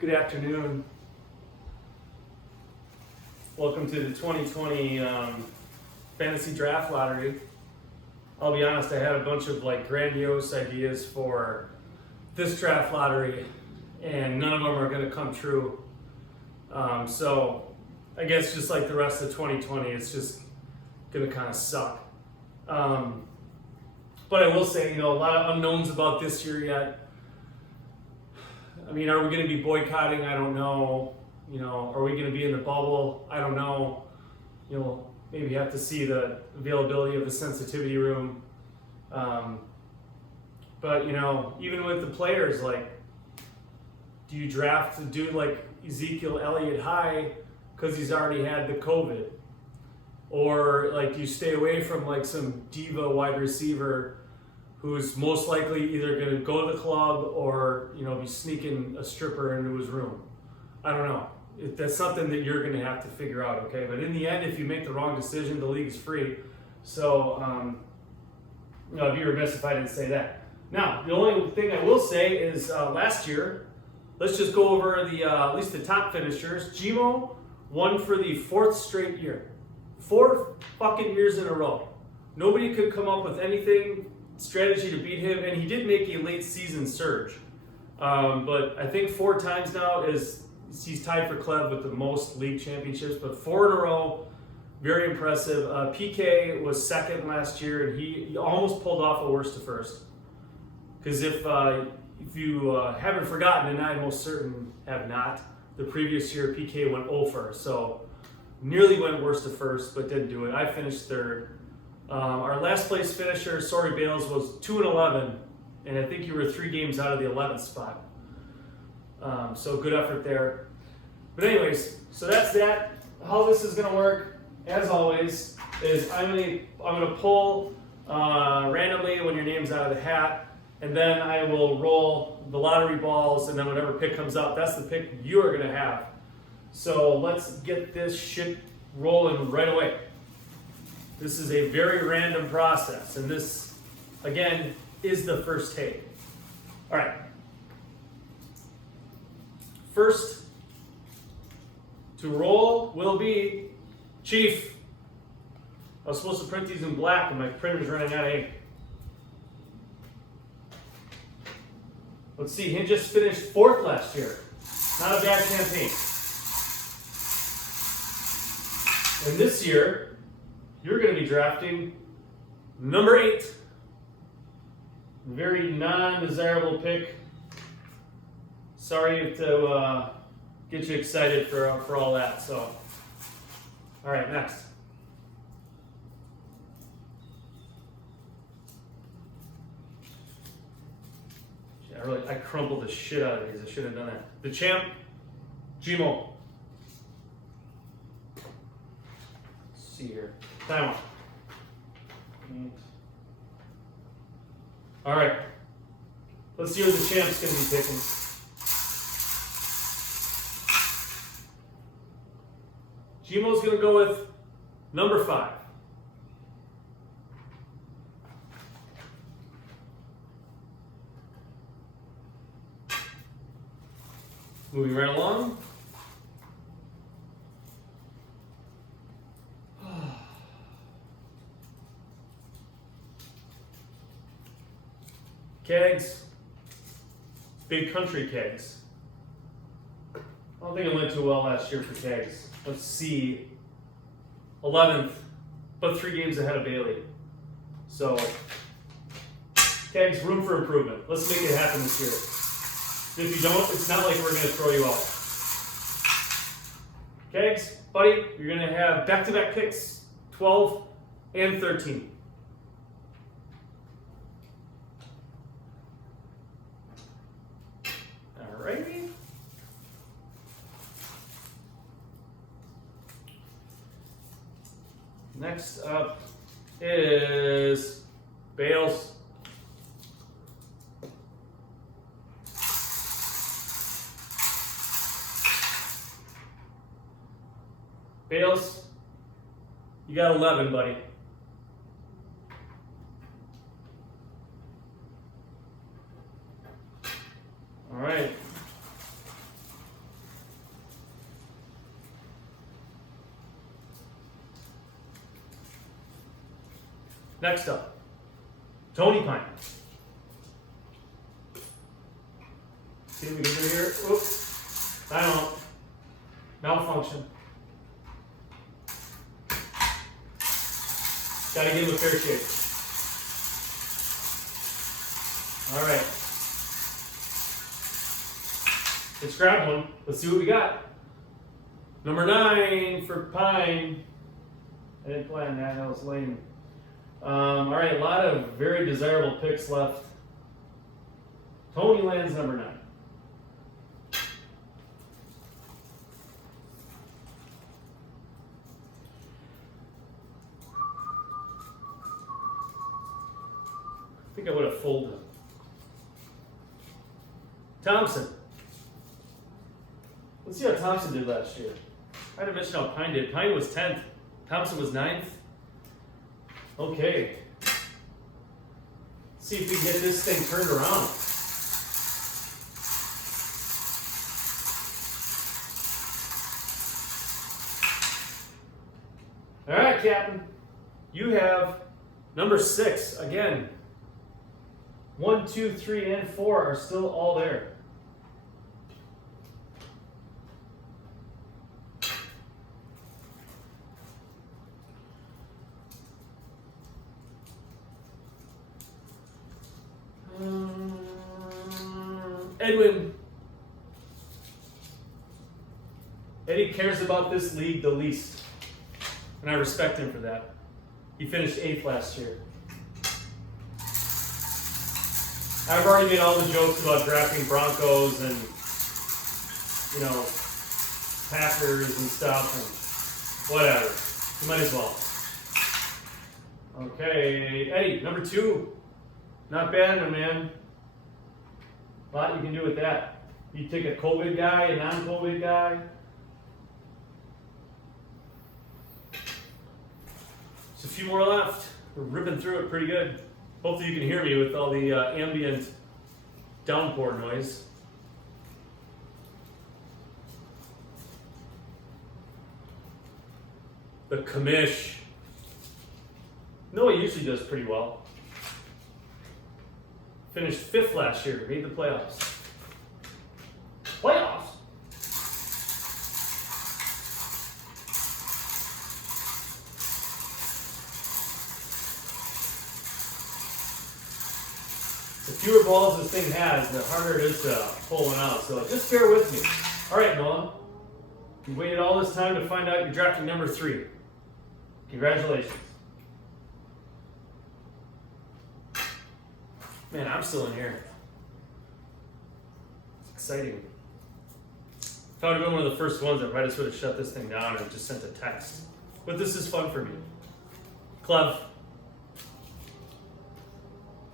Good afternoon. Welcome to the 2020 Fantasy Draft Lottery. I'll be honest, I had a bunch of grandiose ideas for this draft lottery, and none of them are going to come true. So I guess just like the rest of 2020, it's just going to kind of suck. But I will say, a lot of unknowns about this year yet. I mean, are we going to be boycotting? I don't know. Are we going to be in the bubble? I don't know. Maybe have to see the availability of the sensitivity room. But even with the players, do you draft a dude like Ezekiel Elliott high because he's already had the COVID? Or do you stay away from some diva wide receiver who's most likely either going to go to the club or be sneaking a stripper into his room? I don't know. That's something that you're going to have to figure out, okay? But in the end, if you make the wrong decision, the league is free. So, I'd be remiss if I didn't say that. Now, the only thing I will say is last year, let's just go over at least the top finishers. Gmo won for the 4th straight year. 4 fucking years in a row. Nobody could come up with anything strategy to beat him, and he did make a late season surge. But I think 4 times now he's tied for Clev with the most league championships, but 4 in a row, very impressive. PK was 2nd last year, and he almost pulled off a worst to first. Because if you haven't forgotten, and I most certain have not, the previous year PK went 0 first, so nearly went worst to first, but didn't do it. I finished 3rd. Our last place finisher, Sorry Bales, was 2-11, and I think you were 3 games out of the 11th spot. So good effort there. But anyways, so that's that. How this is going to work, as always, is I'm gonna pull randomly when your name's out of the hat, and then I will roll the lottery balls, and then whatever pick comes up, that's the pick you are going to have. So let's get this shit rolling right away. This is a very random process, and this, again, is the first take. All right. First to roll will be Chief. I was supposed to print these in black, and my printer's running out of ink. Let's see, he just finished 4th last year. Not a bad campaign. And this year, you're going to be drafting number 8. Very non-desirable pick. Sorry to get you excited for all that. So, all right, next. I crumpled the shit out of these. I should have done that. The champ, Gmo. Let's see here. Time out. All right. Let's see what the champ's going to be picking. Gmo's going to go with number 5. Moving right along. Kegs. Big country kegs. I don't think it went too well last year for Kegs. Let's see. 11th, but 3 games ahead of Bailey. So, Kegs, room for improvement. Let's make it happen this year. If you don't, it's not like we're going to throw you out. Kegs, buddy, you're going to have back-to-back picks, 12 and 13. Alrighty. Next up is Bales. Bales, you got 11, buddy. All right. Next up, Tony Pine. See what we can do here. Oops. I don't. Malfunction. Gotta give him a fair shake. All right. Let's grab one. Let's see what we got. Number 9 for Pine. I didn't plan that. That was lame. All right, a lot of very desirable picks left. Tony lands number 9. I think I would have folded him. Thompson. Let's see how Thompson did last year. I didn't mention how Pine did. Pine was 10th. Thompson was 9th. Okay. Let's see if we can get this thing turned around. All right, Captain. You have number 6 again. 1, 2, 3, and 4 are still all there. Edwin. Eddie cares about this league the least, and I respect him for that. He finished 8th last year. I've already made all the jokes about drafting Broncos and, you know, Packers and stuff, and whatever. You might as well. Okay, Eddie, number 2. Not bad, man. A lot you can do with that. You take a COVID guy, a non-COVID guy. There's a few more left. We're ripping through it pretty good. Hopefully you can hear me with all the ambient downpour noise. The commish. Noah usually does pretty well. Finished 5th last year, made the playoffs. Playoffs? The fewer balls this thing has, the harder it is to pull one out. So just bear with me. All right, Noah. You waited all this time to find out you're drafting number 3. Congratulations. Man, I'm still in here. It's exciting. If I would have been one of the first ones, I probably just would have shut this thing down and just sent a text. But this is fun for me. Clev.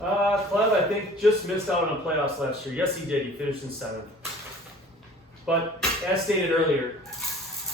Clev, I think, just missed out on the playoffs last year. Yes, he did. He finished in 7th. But as stated earlier,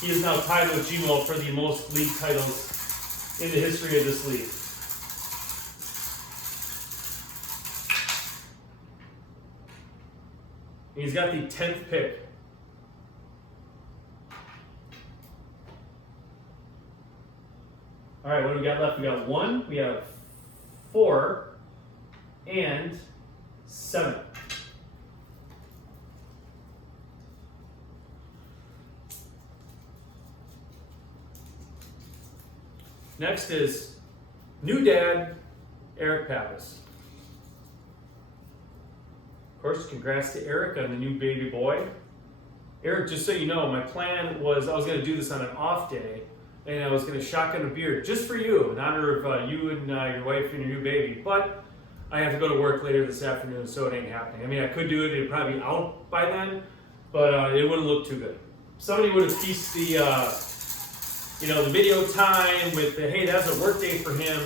he is now tied with Gmo for the most league titles in the history of this league. He's got the 10th pick. All right, what do we got left? We got 1, we have 4, and 7. Next is new dad, Eric Pappas. Of course, congrats to Eric on the new baby boy. Eric, just so you know, my plan was I was going to do this on an off day, and I was going to shotgun a beer just for you in honor of you and your wife and your new baby. But I have to go to work later this afternoon, so it ain't happening. I mean, I could do it; it'd probably be out by then, but it wouldn't look too good. Somebody would have pieced the, the video time with the, hey, that's a work day for him.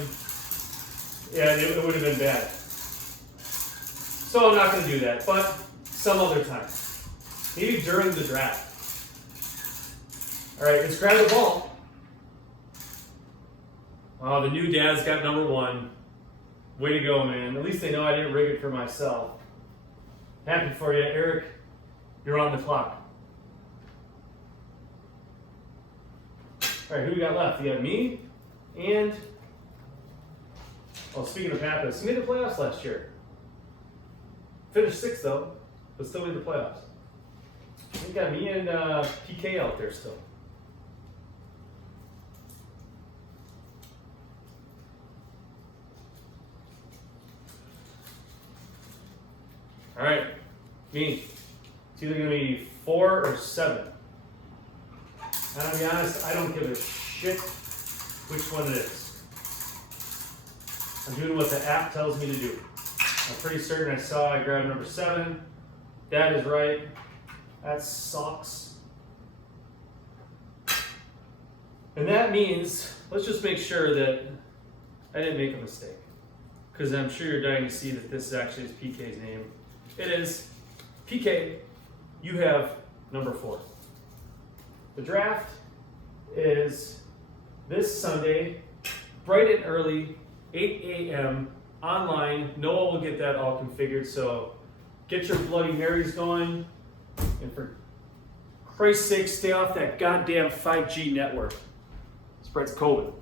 Yeah, it would have been bad. So I'm not going to do that, but some other time. Maybe during the draft. All right, let's grab the ball. Oh, the new dad's got number 1. Way to go, man. At least they know I didn't rig it for myself. Happy for you, Eric. You're on the clock. All right, who we got left? We got me and Oh, speaking of Pappas, he made the playoffs last year. Finished 6th though, but still made the playoffs. We got me and PK out there still. All right, me. It's either gonna be 4 or 7. And I'll be honest, I don't give a shit which one it is. I'm doing what the app tells me to do. I'm pretty certain I grabbed number 7. That is right. That sucks. And that means, let's just make sure that I didn't make a mistake. Because I'm sure you're dying to see that this actually is PK's name. It is. PK, you have number 4. The draft is this Sunday, bright and early, 8 a.m. online. Noah will get that all configured, so get your Bloody Marys going. And for Christ's sake, stay off that goddamn 5G network. Spreads COVID.